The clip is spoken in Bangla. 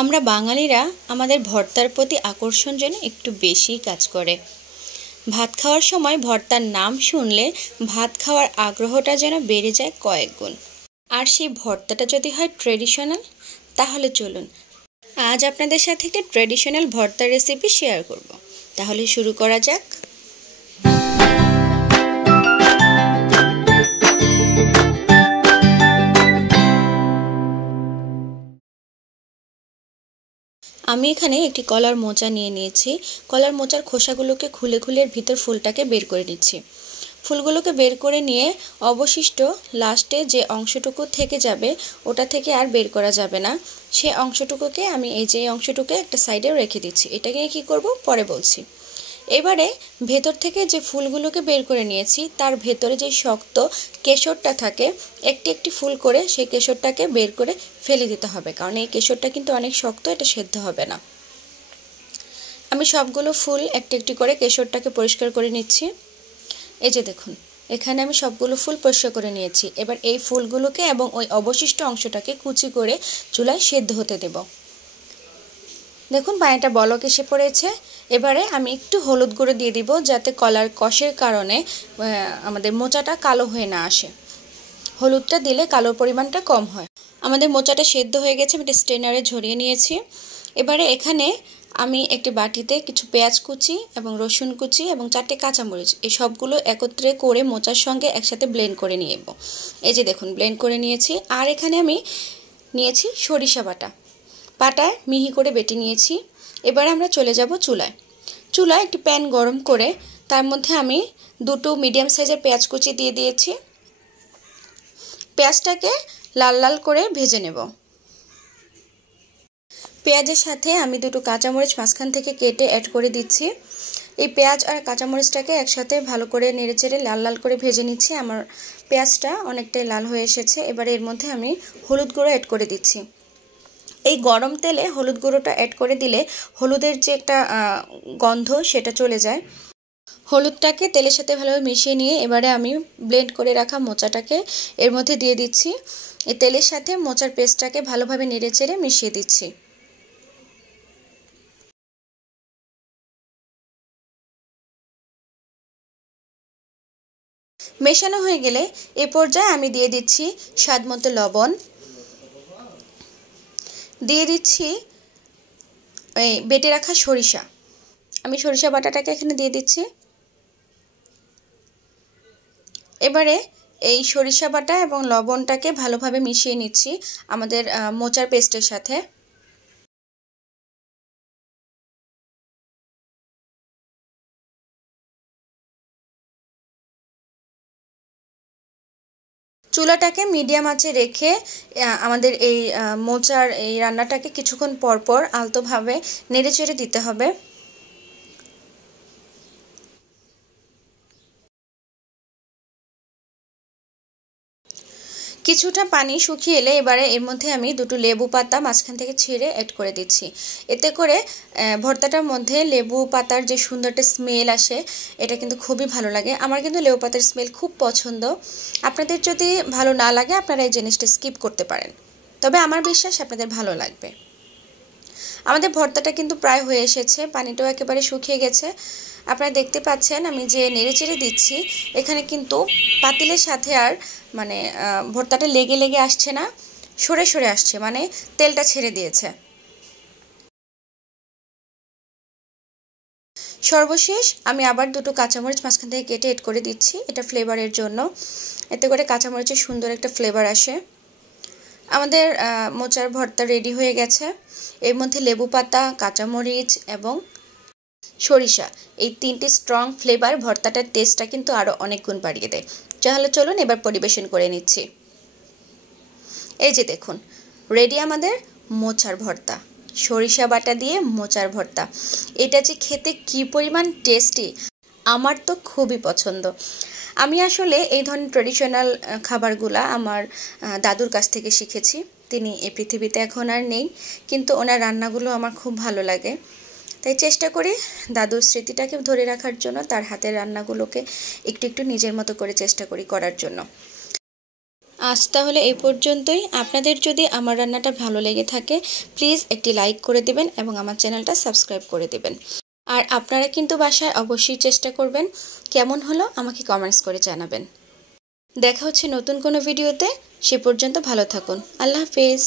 আমরা বাঙালিরা আমাদের ভর্তার প্রতি আকর্ষণ যেন একটু বেশিই কাজ করে। ভাত খাওয়ার সময় ভর্তার নাম শুনলে ভাত খাওয়ার আগ্রহটা যেন বেড়ে যায় কয়েক গুণ। আর সেই ভর্তাটা যদি হয় ট্রেডিশনাল, তাহলে চলুন আজ আপনাদের সাথে একটা ট্রেডিশনাল ভর্তার রেসিপি শেয়ার করব। তাহলে শুরু করা যাক। আমি এখানে একটি কলার মোচা নিয়ে নিয়েছি। কলার মোচার খোসাগুলোকে খুলে খুলে এর ভিতর ফুলটাকে বের করে নিচ্ছি। ফুলগুলোকে বের করে নিয়ে অবশিষ্ট লাস্টে যে অংশটুকু থেকে যাবে ওটা থেকে আর বের করা যাবে না। সেই অংশটুকুকে আমি এই যে অংশটুকুকে একটা সাইডে রেখে দিচ্ছি। এটাকে কি করব পরে বলছি। এবারে ভেতর থেকে যে ফুলগুলোকে বের করে নিয়েছি তার ভেতরে যে শক্ত কেশরটা থাকে একটি একটি ফুল করে সেই কেশরটাকে বের করে ফেলে দিতে হবে, কারণ এই কেশরটা কিন্তু অনেক শক্ত, এটা সেদ্ধ হবে না। আমি সবগুলো ফুল একটি একটি করে কেশরটাকে পরিষ্কার করে নিচ্ছি। এই যে দেখুন, এখানে আমি সবগুলো ফুল পরিষ্কার করে নিয়েছি। এবার এই ফুলগুলোকে এবং ওই অবশিষ্ট অংশটাকে কুচি করে চুলায় সেদ্ধ হতে দেব। দেখুন পানিটা বলক এসে পড়েছে। এবারে আমি একটু হলুদ গুঁড়ো দিয়ে দিব, যাতে কলার কষের কারণে আমাদের মোচাটা কালো হয়ে না আসে। হলুদটা দিলে কালোর পরিমাণটা কম হয়। আমাদের মোচাটা সেদ্ধ হয়ে গেছে, আমি একটা স্ট্রেনারে ঝরিয়ে নিয়েছি। এবারে এখানে আমি একটি বাটিতে কিছু পেঁয়াজ কুচি এবং রসুন কুচি এবং 4টে কাঁচামরিচ এই সবগুলো একত্রে করে মোচার সঙ্গে একসাথে ব্লেন্ড করে নিয়ে নেব। এই যে দেখুন ব্লেন্ড করে নিয়েছি। আর এখানে আমি নিয়েছি সরিষা পাটায় মিহি করে বেটে নিয়েছি। এবারে আমরা চলে যাব চুলায় একটি প্যান গরম করে তার মধ্যে আমি 2টো মিডিয়াম সাইজের পেঁয়াজ কুচি দিয়ে দিয়েছি। পেঁয়াজটাকে লাল লাল করে ভেজে নেব। পেঁয়াজের সাথে আমি 2টো কাঁচামরিচ মাঝখান থেকে কেটে অ্যাড করে দিচ্ছি। এই পেঁয়াজ আর কাঁচামরিচটাকে একসাথে ভালো করে নেড়েচেড়ে লাল লাল করে ভেজে নিচ্ছি। আমার পেঁয়াজটা অনেকটাই লাল হয়ে এসেছে। এবারে এর মধ্যে আমি হলুদ গুঁড়ো অ্যাড করে দিচ্ছি। এই গরম তেলে হলুদ গুঁড়োটা অ্যাড করে দিলে হলুদের যে একটা গন্ধ সেটা চলে যায়। হলুদটাকে তেলের সাথে ভালোভাবে মিশিয়ে নিয়ে এবারে আমি ব্লেন্ড করে রাখা মোচাটাকে এর মধ্যে দিয়ে দিচ্ছি। এই তেলের সাথে মোচার পেস্টটাকে ভালোভাবে নেড়েচেড়ে মিশিয়ে দিচ্ছি। মেশানো হয়ে গেলে এ পর্যায়ে আমি দিয়ে দিচ্ছি স্বাদমতো লবণ, দিয়ে দিচ্ছি এই বেটে রাখা সরিষা। আমি সরিষা বাটাটাকে এখানে দিয়ে দিচ্ছি। এবারে এই সরিষা বাটা এবং লবণটাকে ভালোভাবে মিশিয়ে নিচ্ছি আমাদের মোচার পেস্টের সাথে। চুলাটাকে মিডিয়াম আঁচে রেখে আমাদের এই মোচার এই রান্নাটাকে কিছুক্ষণ পর পর আলতোভাবে নেড়েচেড়ে দিতে হবে। কিছুটা পানি শুকিয়ে এলে এবারে এর মধ্যে আমি 2টো লেবু পাতা মাঝখান থেকে ছিঁড়ে অ্যাড করে দিচ্ছি। এতে করে ভর্তাটার মধ্যে লেবু পাতার যে সুন্দর একটা স্মেল আসে, এটা কিন্তু খুবই ভালো লাগে। আমার কিন্তু লেবু পাতার স্মেল খুব পছন্দ। আপনাদের যদি ভালো না লাগে আপনারা এই জিনিসটা স্কিপ করতে পারেন, তবে আমার বিশ্বাস আপনাদের ভালো লাগবে। আমাদের ভর্তাটা কিন্তু প্রায় হয়ে এসেছে, পানিটাও একেবারে শুকিয়ে গেছে। আপনারা দেখতে পাচ্ছেন আমি যে নেড়েচেড়ে দিচ্ছি, এখানে কিন্তু পাতিলের সাথে আর মানে ভর্তাটা লেগে লেগে আসছে না, সরে সরে আসছে, মানে তেলটা ছেড়ে দিয়েছে। সর্বশেষ আমি আবার 2টো কাঁচামরিচ মাঝখান থেকে কেটে এড করে দিচ্ছি, এটা ফ্লেভারের জন্য। এতে করে কাঁচামরিচের সুন্দর একটা ফ্লেভার আসে। আমাদের মোচার ভর্তা রেডি হয়ে গেছে। এর মধ্যে লেবু পাতা, কাঁচামরিচ এবং সরিষা এই 3টি স্ট্রং ফ্লেভার ভর্তাটার টেস্টটা কিন্তু আরও অনেক গুণ বাড়িয়ে দেয়। তাহলে চলুন এবার পরিবেশন করে নিচ্ছি। এই যে দেখুন রেডি আমাদের মোচার ভর্তা, সরিষা বাটা দিয়ে মোচার ভর্তা। এটা যে খেতে কি পরিমাণ টেস্টি, আমার তো খুবই পছন্দ। আমি আসলে এই ধরনের ট্রেডিশনাল খাবারগুলা আমার দাদুর কাছ থেকে শিখেছি। তিনি এই পৃথিবীতে এখন আর নেই, কিন্তু ওনার রান্নাগুলো আমার খুব ভালো লাগে। তাই চেষ্টা করি দাদুর স্মৃতিটাকে ধরে রাখার জন্য, তার হাতের রান্নাগুলোকে একটু একটু নিজের মতো করে চেষ্টা করি করার জন্য। আজ তাহলে এই পর্যন্তই। আপনাদের যদি আমার রান্নাটা ভালো লেগে থাকে প্লিজ একটি লাইক করে দিবেন এবং আমার চ্যানেলটা সাবস্ক্রাইব করে দিবেন। আর আপনারা কিন্তু বাসায় অবশ্যই চেষ্টা করবেন। কেমন হলো আমাকে কমেন্টস করে জানাবেন। দেখা হচ্ছে নতুন কোনো ভিডিওতে। সে পর্যন্ত ভালো থাকুন। আল্লাহ হাফেজ।